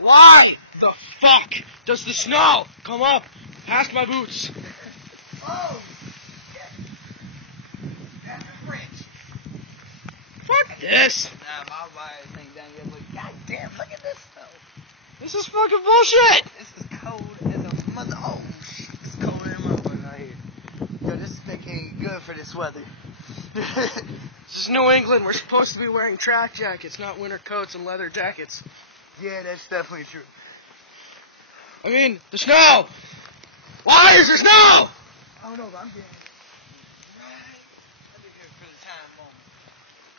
Why the fuck does the snow come up past my boots? Oh, shit. That's a bridge. Fuck this. Nah, my wires ain't done yet, but goddamn, look at this snow. This is fucking bullshit. This is cold as a mother. Oh, shit. It's cold as a motherfucker out here. Yo, this stick ain't good for this weather. This is New England. We're supposed to be wearing track jackets, not winter coats and leather jackets. Yeah, that's definitely true. I mean, the snow. Why is there snow? I don't know, but I'm getting right over here for the time moment.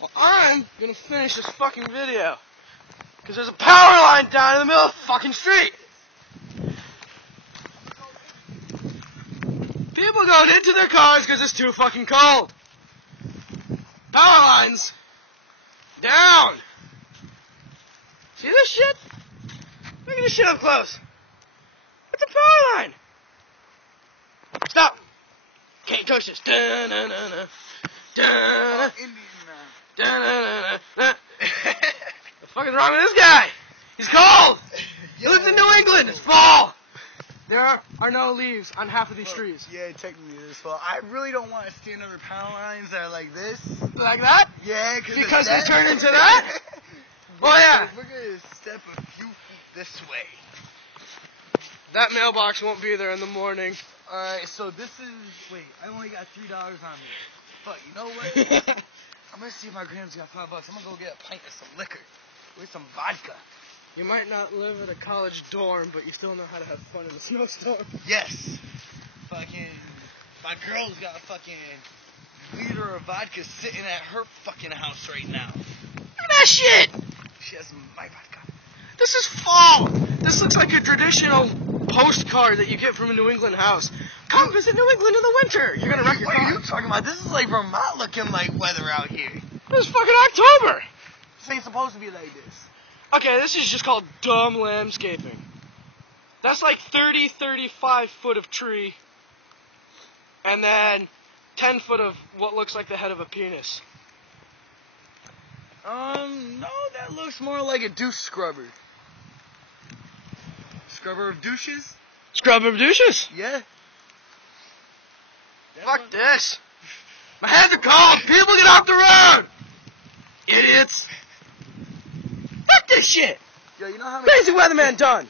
Well, I'm gonna finish this fucking video. Because there's a power line down in the middle of the fucking street. People going into their cars because it's too fucking cold. Power lines down. See this shit? Look at this shit up close. It's a power line. Stop. Can't touch this. Da-na-na-na. Da-na. Da-na-na-na. The fuck is wrong with this guy? He's cold. He lives in New England. It's fall. There are no leaves on half of these trees. Yeah, technically it is fall. I really don't want to stand under power lines that are like this. Like that? Yeah, because they turn into that? Oh yeah. We're going to step a few feet this way. That mailbox won't be there in the morning. Alright, so this is... Wait, I only got $3 on me. Fuck, you know what? I'm going to see if my grandma's got $5. I'm going to go get a pint of some liquor. With some vodka. You might not live at a college dorm, but you still know how to have fun in a snowstorm. Yes. Fucking... My girl's got a fucking liter of vodka sitting at her fucking house right now. Look at that shit! She has my vodka. This is fall! This looks like a traditional postcard that you get from a New England house. Come visit New England in the winter! You're gonna wreck your car. What are you talking about? This is like Vermont looking like weather out here. This is fucking October! This ain't supposed to be like this. Okay, this is just called dumb landscaping. That's like 35 foot of tree, and then 10 foot of what looks like the head of a penis. No, that looks more like a douche scrubber. Scrubber of douches? Scrubber of douches? Yeah. Fuck this. My hands are cold. People get off the road. Idiots. Fuck this shit. Yo, you know how many... Crazy weatherman done.